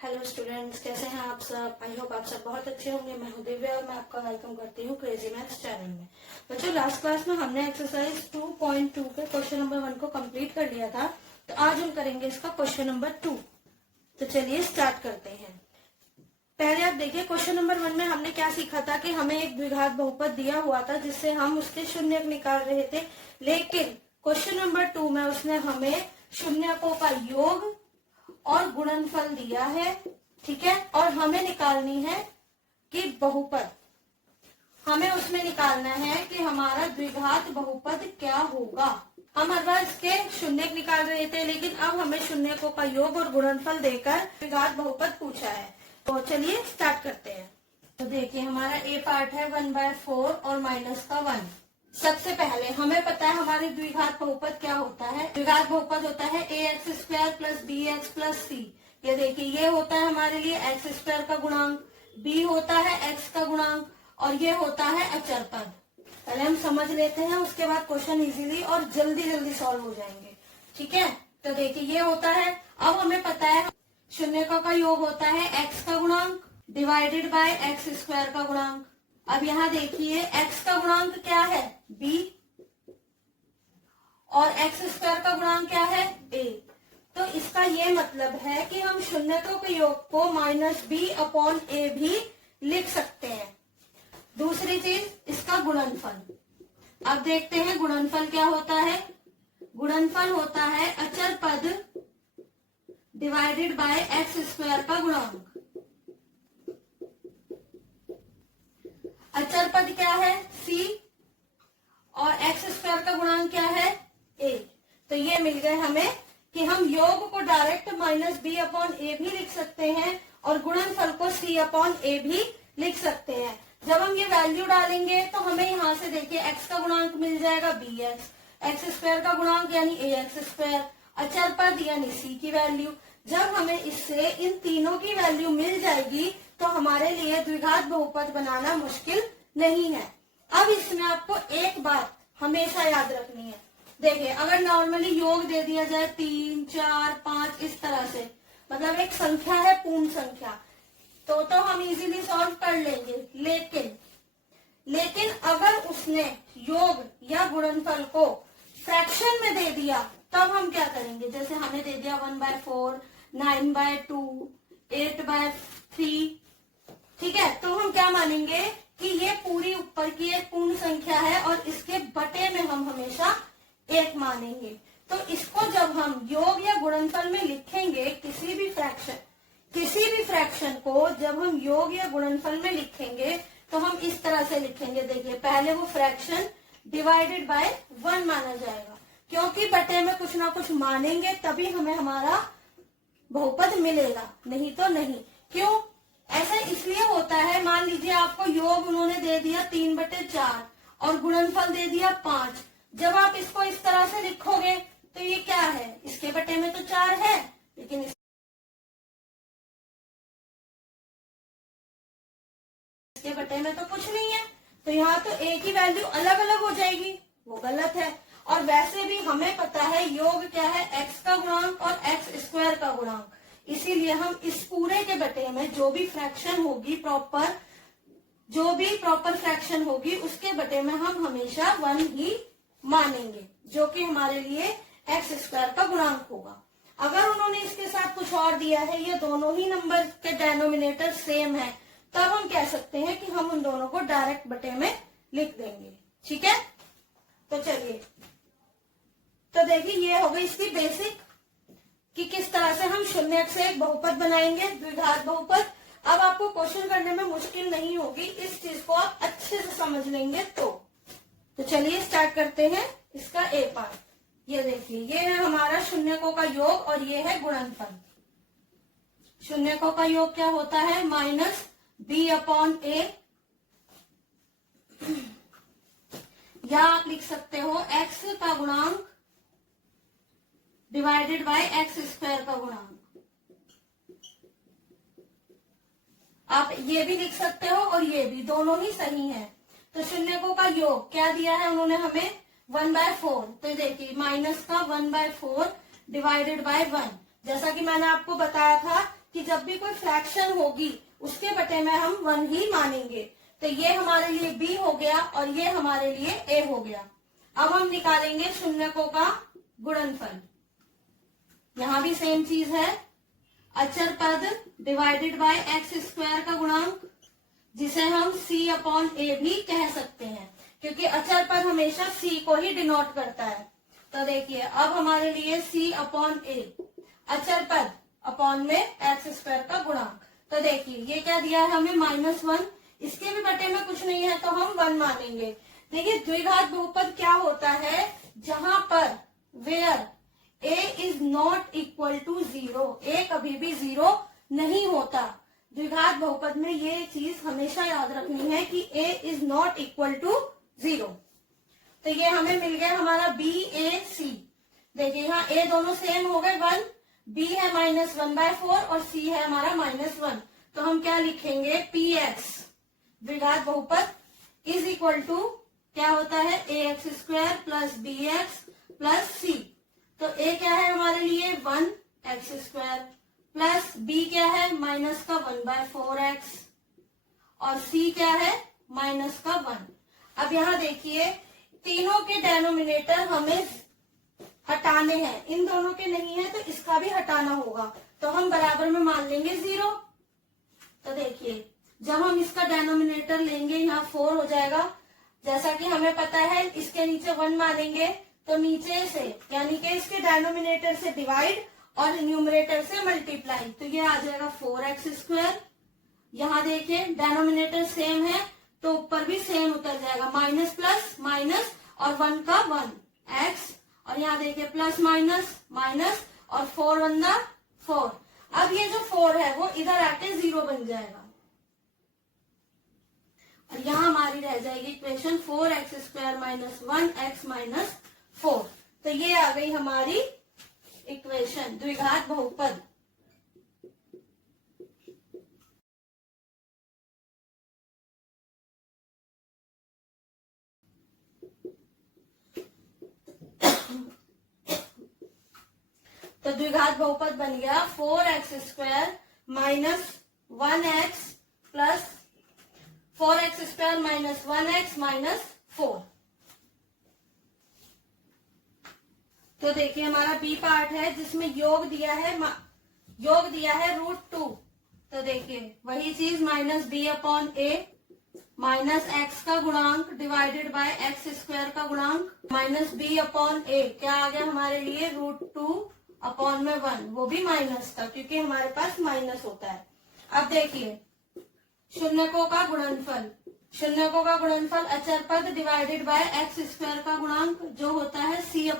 Hello students, कैसे हैं आप सब। आई होप आप सब बहुत अच्छे होंगे। मैं हूं दिव्या और मैं आपका वेलकम करती हूं क्रेजी मैथ्स चैनल में। बच्चों, लास्ट क्लास में हमने एक्सरसाइज 2.2 के क्वेश्चन नंबर 1 को कंप्लीट कर लिया था, तो आज हम करेंगे इसका क्वेश्चन नंबर 2। तो चलिए स्टार्ट करते हैं। पहले आप देखिए, क्वेश्चन नंबर 1 में हमने क्या सीखा था कि हमें एक द्विघात बहुपद दिया हुआ था जिससे हम उसके शून्य निकाल रहे थे, लेकिन क्वेश्चन नंबर 2 में उसने हमें शून्यकों का योग और गुणनफल दिया है, ठीक है। और हमें निकालनी है कि बहुपद, हमें उसमें निकालना है कि हमारा द्विघात बहुपद क्या होगा। हम हर बार इसके शून्य निकाल रहे थे, लेकिन अब हमें शून्यकों का योग और गुणनफल देकर द्विघात बहुपद पूछा है। तो चलिए स्टार्ट करते हैं। तो देखिए, हमारा ए पार्ट है 1/4 और माइनस का 1। सबसे पहले हमें पता है हमारे द्विघात बहुपद क्या होता है। द्विघात बहुपद होता है ax² plus bx plus c। ये देखिए, ये होता है हमारे लिए x² का गुणांक, b होता है x का गुणांक और ये होता है अचर पद। पहले हम समझ लेते हैं, उसके बाद क्वेश्चन इजीली और जल्दी सॉल्व हो जाएंगे, ठीक है। तो देखिए, ये होता है। अब हमें पता है शून्यकों का योग होता है x का गुणांक डिवाइडेड बाय x² का गुणांक। अब यहाँ देखिए, x का गुणांक क्या है b और x² का गुणांक क्या है a। तो इसका ये मतलब है कि हम शून्यकों के योग को -b/a भी लिख सकते हैं। दूसरी चीज, इसका गुणनफल। अब देखते हैं गुणनफल क्या होता है। गुणनफल होता है अचर पद डिवाइडेड बाय x² का गुणांक। अचर पद क्या है c और x² का गुणांक क्या है a। तो ये मिल गए हमें कि हम योग को डायरेक्ट -b/a भी लिख सकते हैं और गुणनफल को c/a भी लिख सकते हैं। जब हम ये वैल्यू डालेंगे तो हमें यहाँ से देखिए x का गुणांक मिल जाएगा bx, x² का गुणांक यानी ax², अचर पद यानी c की वैल्यू। जब हमें इससे इन तीनों की वैल्यू मिल जाएगी तो हमारे लिए द्विघात बहुपद बनाना मुश्किल नहीं है। अब इसमें आपको एक बात हमेशा याद रखनी है। देखिए, अगर नॉर्मली योग दे दिया जाए 3, 4, 5 इस तरह से, मतलब एक संख्या है पूर्ण संख्या, तो हम इजीली सॉल्व कर लेंगे। लेकिन अगर उसने योग या गुणनफल को फ्रैक्शन में दे दिया तब हम क्या करेंगे। जैसे हमें दे दिया 1/4, 9/2, 8/3, ठीक है। तो हम क्या मानेंगे कि ये पूरी ऊपर की एक पूर्ण संख्या है और इसके बटे में हम हमेशा 1 मानेंगे। तो इसको जब हम योग या गुणनफल में लिखेंगे, किसी भी फ्रैक्शन को जब हम योग या गुणनफल में लिखेंगे तो हम इस तरह से लिखेंगे। देखिए, पहले वो फ्रैक्शन डिवाइडेड बाय 1 माना जाएगा, क्योंकि बटे में कुछ ना कुछ मानेंगे तभी हमें हमारा बहुपद मिलेगा, नहीं तो नहीं। क्यों ऐसा इसलिए होता है, मान लीजिए आपको योग उन्होंने दे दिया 3/4 और गुणनफल दे दिया 5। जब आप इसको इस तरह से लिखोगे तो ये क्या है, इसके बटे में तो 4 है, लेकिन इसके बटे में तो कुछ नहीं है। तो यहाँ तो एक ही वैल्यू अलग अलग हो जाएगी, वो गलत है। और वैसे भी हमें पता है योग क्या है, x का गुणांक और x² का गुणांक। इसीलिए हम इस पूरे के बटे में जो भी फ्रैक्शन होगी, प्रॉपर फ्रैक्शन होगी, उसके बटे में हम हमेशा 1 ही मानेंगे, जो कि हमारे लिए x² का गुणांक होगा। अगर उन्होंने इसके साथ कुछ और दिया है, ये दोनों ही नंबर के डेनोमिनेटर सेम है, तब हम कह सकते हैं कि हम उन दोनों को डायरेक्ट बटे में लिख देंगे, ठीक है। तो चलिए, तो देखिए, ये हो गई इसकी बेसिक कि किस तरह से हम शून्य से एक बहुपद बनाएंगे, द्विघात बहुपद। अब आपको क्वेश्चन करने में मुश्किल नहीं होगी, इस चीज को आप अच्छे से समझ लेंगे तो चलिए स्टार्ट करते हैं इसका ए पार्ट। ये देखिए, ये है हमारा शून्यकों का योग और ये है गुणनफल। शून्यकों का योग क्या होता है, -b/a, या आप लिख सकते हो x का गुणांक डिवाइडेड बाय x² का गुणांक। आप ये भी लिख सकते हो और ये भी, दोनों ही सही है। तो शून्यकों का योग क्या दिया है उन्होंने हमें, 1/4। तो देखिए, माइनस का 1/4 डिवाइडेड बाय 1। जैसा कि मैंने आपको बताया था कि जब भी कोई फ्रैक्शन होगी उसके बटे में हम 1 ही मानेंगे। तो ये हमारे लिए b हो गया और ये हमारे लिए a हो गया। अब हम निकालेंगे शून्यकों का गुणनफल। यहां भी सेम चीज है, अचर पद डिवाइडेड बाय एक्स स्क्वायर का गुणांक, जिसे हम c अपॉन ए भी कह सकते हैं, क्योंकि अचर पद हमेशा c को ही डिनोट करता है। तो देखिए अब हमारे लिए c अपॉन ए, अचर पद अपॉन में एक्स स्क्वायर का गुणांक। तो देखिए ये क्या दिया है हमें -1, इसके भी बटे में कुछ नहीं है तो हम 1 मानेंगे। देखिए द्विघात बहुपद क्या होता है, जहां पर where a is not equal to 0, a कभी भी 0 नहीं होता। द्विघात बहुपद में ये चीज हमेशा याद रखनी है कि a is not equal to 0। तो ये हमें मिल गया हमारा b a c। देखिए यहाँ a दोनों सेम हो गए 1, b है -1/4 और c है हमारा -1। तो हम क्या लिखेंगे, px द्विघात बहुपद इज इक्वल टू क्या होता है ax² plus bx plus c। तो a क्या है हमारे लिए 1x² प्लस b क्या है -1/4x और c क्या है -1। अब यहाँ देखिए तीनों के डेनोमिनेटर हमें हटाने हैं, इन दोनों के नहीं है तो इसका भी हटाना होगा। तो हम बराबर में मान लेंगे 0। तो देखिए जब हम इसका डेनोमिनेटर लेंगे यहाँ 4 हो जाएगा। जैसा कि हमें पता है इसके नीचे 1 मानेंगे तो नीचे से यानी कि इसके डेनोमिनेटर से डिवाइड और न्यूमरेटर से मल्टीप्लाई, तो ये आ जाएगा 4x²। यहाँ देखिए डेनोमिनेटर सेम है तो ऊपर भी सेम उतर जाएगा, माइनस प्लस माइनस और 1 का 1 x, और यहाँ देखिए प्लस माइनस माइनस और 4 1 4। अब ये जो 4 है वो इधर आके 0 बन जाएगा और यहाँ हमारी रह जाएगी इक्वेशन 4x² - 1x - 4। तो ये आ गई हमारी इक्वेशन द्विघात बहुपद। तो द्विघात बहुपद बन गया 4x² - 1x plus 4x² - 1x - 4। तो देखिए हमारा बी पार्ट है जिसमें योग दिया है √2। तो देखिए वही चीज -b/a -x का गुणांक डिवाइडेड बाय x² का गुणांक -b/a क्या आ गया हमारे लिए √2/1, वो भी माइनस था क्योंकि हमारे पास माइनस होता है। अब देखिए शून्यकों का गुणनफल, शून्यकों का गुणनफल अचर पद डिवाइडेड बाय x² का गुणांक जो होता है c/a।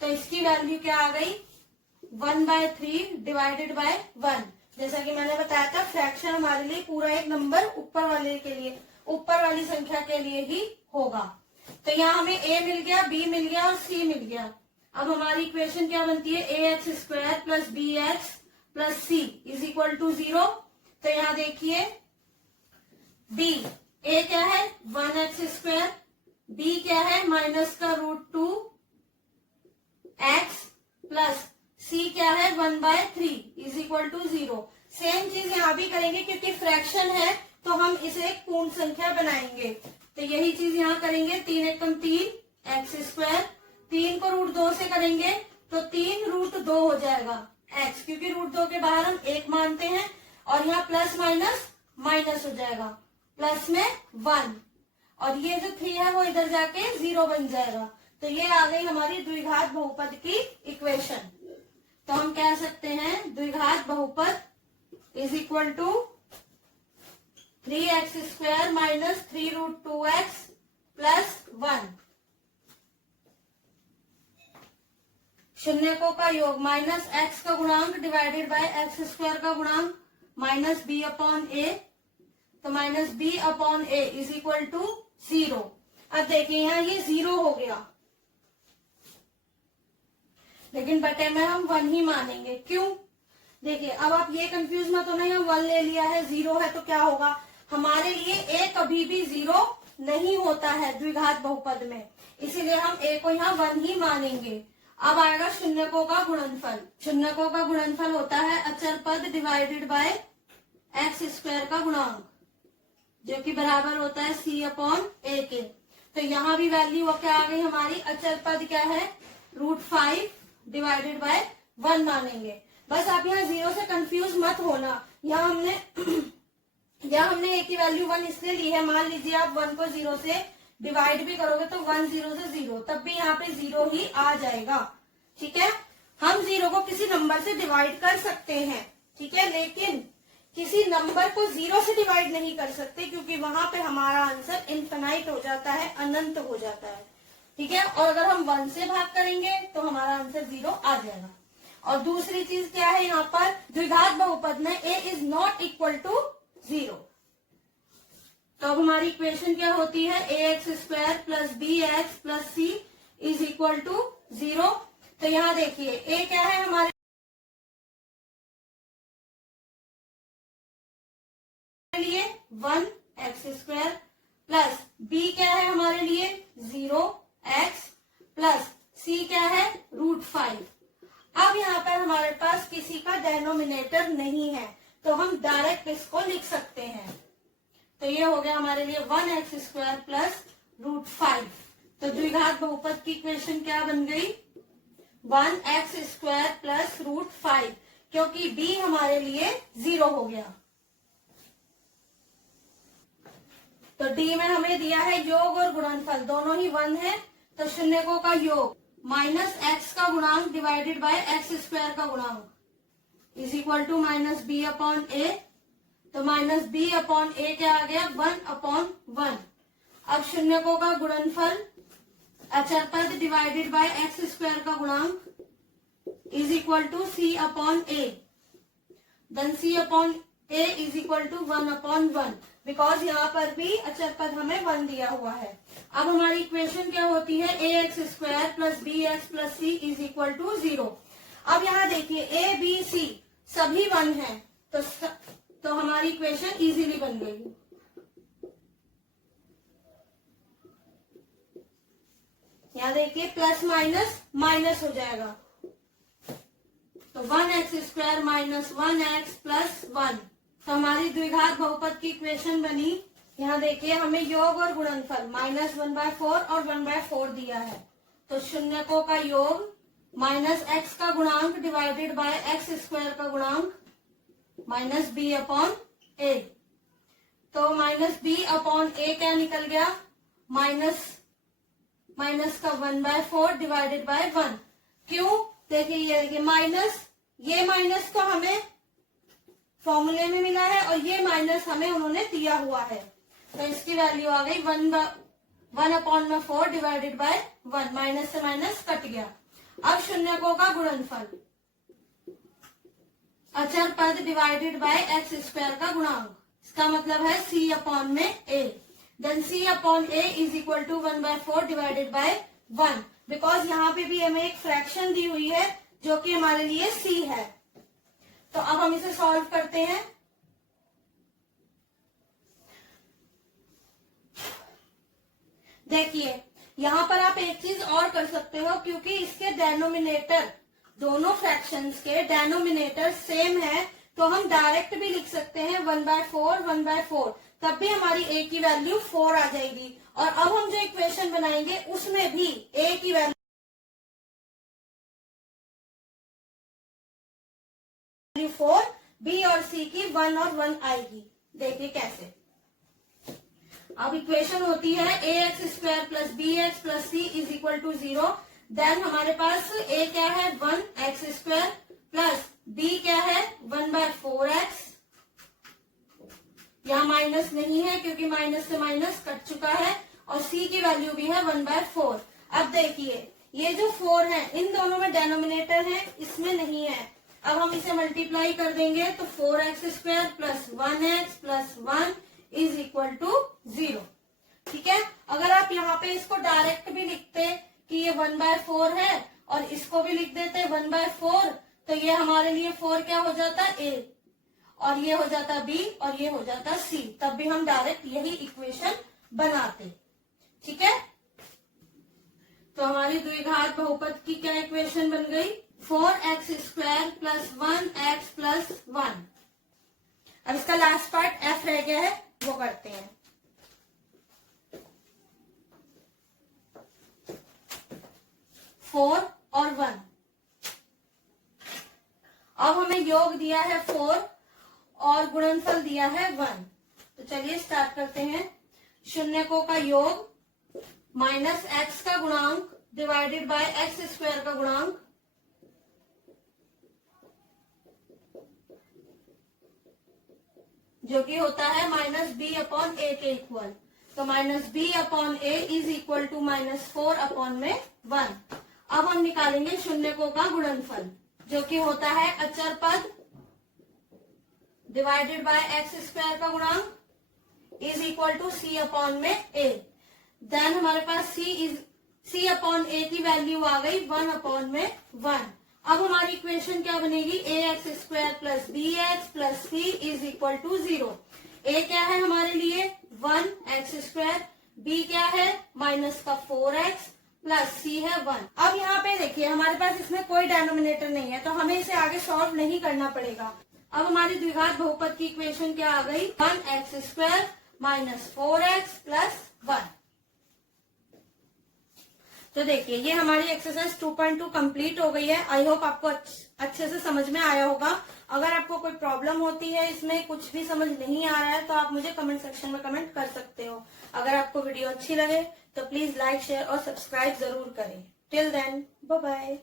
तो इसकी वैल्यू क्या आ गई 1/3 डिवाइडेड बाय 1। जैसा कि मैंने बताया था फ्रैक्शन हमारे लिए पूरा एक नंबर ऊपर वाले के लिए, ऊपर वाली संख्या के लिए ही होगा। तो यहाँ हमें a मिल गया, b मिल गया और c मिल गया। अब हमारी इक्वेशन क्या बनती है ax² plus bx plus c is equal to 0। तो यहाँ देखिए b a क्या है 1x², b क्या है माइनस का √2 x प्लस c क्या है 1/3 इज इक्वल टू 0। सेम चीज यहाँ भी करेंगे क्योंकि फ्रैक्शन है तो हम इसे एक पूर्ण संख्या बनाएंगे। तो यही चीज यहाँ करेंगे 3 एकम 3 x², 3 को √2 से करेंगे तो 3 √2 हो जाएगा x, क्योंकि √2 के बाहर हम 1 मानते हैं और यहाँ प्लस माइनस माइनस हो जाएगा, प्लस में 1 और ये जो 3 है वो इधर जाके 0 बन जाएगा। तो ये आ गई हमारी द्विघात बहुपद की इक्वेशन। तो हम कह सकते हैं द्विघात बहुपद is equal to 3x² minus 3√2x plus 1। शून्यकों का योग माइनस x का गुणांक डिवाइडेड बाय x² का गुणांक माइनस b/a। तो minus b/a is equal to 0। अब देखिए यहाँ ये 0 हो गया लेकिन बटे में हम 1 ही मानेंगे। क्यों? देखिए अब आप ये कंफ्यूज मत होना, यहाँ 1 ले लिया है 0 है तो क्या होगा, हमारे लिए a कभी भी 0 नहीं होता है द्विघात बहुपद में, इसीलिए हम a को यहाँ 1 ही मानेंगे। अब आएगा शून्यकों का गुणनफल। शून्यकों का गुणनफल होता है अचर पद डिवाइडेड बाय एक्स स्क्वायर का गुणांक, जो कि बराबर होता है c अपॉन a के। तो यहाँ भी वैल्यू क्या आ गई हमारी, अचर पद क्या है √5 डिवाइडेड बाय 1 मानेंगे। बस आप यहाँ 0 से कंफ्यूज मत होना। यहाँ हमने a की वैल्यू 1 इसलिए ली है, मान लीजिए आप 1 को 0 से डिवाइड भी करोगे तो 1 0 से 0, तब भी यहाँ पे 0 ही आ जाएगा। ठीक है, हम 0 को किसी नंबर से डिवाइड कर सकते हैं, ठीक है, लेकिन किसी नंबर को 0 से डिवाइड नहीं कर सकते, क्योंकि वहां पे हमारा आंसर इनफिनाइट हो जाता है, अनंत हो जाता है। ठीक है, और अगर हम 1 से भाग करेंगे तो हमारा आंसर 0 आ जाएगा। और दूसरी चीज क्या है, यहाँ पर द्विघात बहुपद में a is not equal to 0। तो अब हमारी इक्वेशन क्या होती है, ax² plus bx plus c is equal to 0। तो यहाँ देखिए a क्या है हमारे लिए 1x² प्लस b क्या है हमारे लिए 0x प्लस c क्या है √5। अब यहाँ पर हमारे पास किसी का डेनोमिनेटर नहीं है, तो हम डायरेक्ट इसको लिख सकते हैं। तो ये हो गया हमारे लिए 1x² प्लस √5। तो द्विघात बहुपद की इक्वेशन क्या बन गई, 1x² प्लस √5, क्योंकि b हमारे लिए 0 हो गया। तो d में हमें दिया है योग और गुणनफल दोनों ही 1 है, तो शून्यकों का योग माइनस x का गुणांक डिवाइडेड बाय x² का गुणांक is equal to minus b upon a। तो माइनस b अपॉन a क्या आ गया 1/1। अब शून्यकों का गुणनफल अचर पद डिवाइडेड बाय x² का गुणांक is equal to c upon a। Then c upon a is equal to 1/1, because यहाँ पर भी अचर पद हमें 1 दिया हुआ है। अब हमारी इक्वेशन क्या होती है, ax² plus bx plus c is equal to 0। अब यहाँ देखिए a b c सभी 1 है, तो हमारी इक्वेशन इजीली बन गई। यहाँ देखिए प्लस माइनस माइनस हो जाएगा, तो 1x² माइनस 1x प्लस 1। तो हमारी द्विघात बहुपद की इक्वेशन बनी। यहाँ देखिए हमें योग और गुणनफल -1/4 और 1/4 दिया है, तो शून्यकों का योग माइनस x का गुणांक डिवाइडेड बाय x² का गुणांक माइनस b अपॉन a। तो माइनस b अपॉन a क्या निकल गया, माइनस का 1/4 डिवाइडेड बाय 1। क्यों, देखिए ये देखिए माइनस, ये माइनस तो हमें फॉर्मूले में मिला है और ये माइनस हमें उन्होंने दिया हुआ है, तो इसकी वैल्यू आ गई 1/4 डिवाइडेड बाय 1। माइनस से माइनस कट गया। अब शून्यकों का गुणनफल अचर पद डिवाइडेड बाय x² का गुणांक, इसका मतलब है c अपॉन में a। Then c upon a is equal to 1/4 divided by 1, because यहाँ पे भी हमें एक फ्रैक्शन दी हुई है जो कि हमारे लिए c है। तो अब हम इसे सॉल्व करते हैं। देखिए यहाँ पर आप एक चीज और कर सकते हो, क्योंकि इसके डेनोमिनेटर, दोनों फ्रैक्शंस के डेनोमिनेटर सेम है, तो हम डायरेक्ट भी लिख सकते हैं 1/4, तब भी हमारी a की वैल्यू 4 आ जाएगी। और अब हम जो इक्वेशन बनाएंगे उसमें भी a की वैल्यू 4, b और c की 1 और 1 आएगी। देखिए कैसे। अब इक्वेशन होती है ax² plus bx plus c is equal to 0। Then हमारे पास a क्या है 1x² प्लस b क्या है 1/4x। यहाँ माइनस नहीं है क्योंकि माइनस से माइनस कट चुका है, और c की वैल्यू भी है 1/4। अब देखिए ये जो 4 है इन दोनों में डेनोमिनेटर है, इसमें नहीं है। अब हम इसे मल्टीप्लाई कर देंगे तो 4x² plus 1x plus 1 is equal to 0। ठीक है, अगर आप यहाँ पे इसको डायरेक्ट भी लिखते कि ये 1/4 है और इसको भी लिख देते 1/4, तो ये हमारे लिए 4 क्या हो जाता a, और ये हो जाता b, और ये हो जाता c, तब भी हम डायरेक्ट यही इक्वेशन बनाते। ठीक है, तो हमारी द्विघात बहुपद की क्या इक्वेशन बन गई? 4x² plus 1x plus 1। अब इसका लास्ट पार्ट f रह गया है, वो करते हैं। फोर और 1। अब हमें योग दिया है 4 और गुणनफल दिया है 1। तो चलिए स्टार्ट करते हैं। शून्यकों का योग माइनस x का गुणांक डिवाइडेड बाय x² का गुणांक, जो कि होता है -b/a के इक्वल। तो -b/a इज इक्वल टू -4/1। अब हम निकालेंगे शून्यकों का गुणनफल, जो कि होता है अचर पद डिवाइडेड बाय x² का गुणांक is equal to c/a। Then हमारे पास c/a की वैल्यू आ गई 1/1। अब हमारी इक्वेशन क्या बनेगी? ax² plus bx plus c is equal to 0। a क्या है हमारे लिए? 1x², b क्या है? -4x प्लस c है 1। अब यहाँ पे देखिए हमारे पास इसमें कोई डेनोमिनेटर नहीं है, तो हमें इसे आगे सॉल्व नहीं करना पड़ेगा। अब हमारी द्विघात बहुपद की इक्वेशन क्या आ गई? 1x² minus 4x plus 1। तो देखिए ये हमारी एक्सरसाइज 2.2 कंप्लीट हो गई है। आई होप आपको अच्छे से समझ में आया होगा। अगर आपको कोई प्रॉब्लम होती है, इसमें कुछ भी समझ नहीं आ रहा है, तो आप मुझे कमेंट सेक्शन में कमेंट कर सकते हो। अगर आपको वीडियो अच्छी लगे तो प्लीज लाइक, शेयर और सब्सक्राइब जरूर करें। Till then bye bye.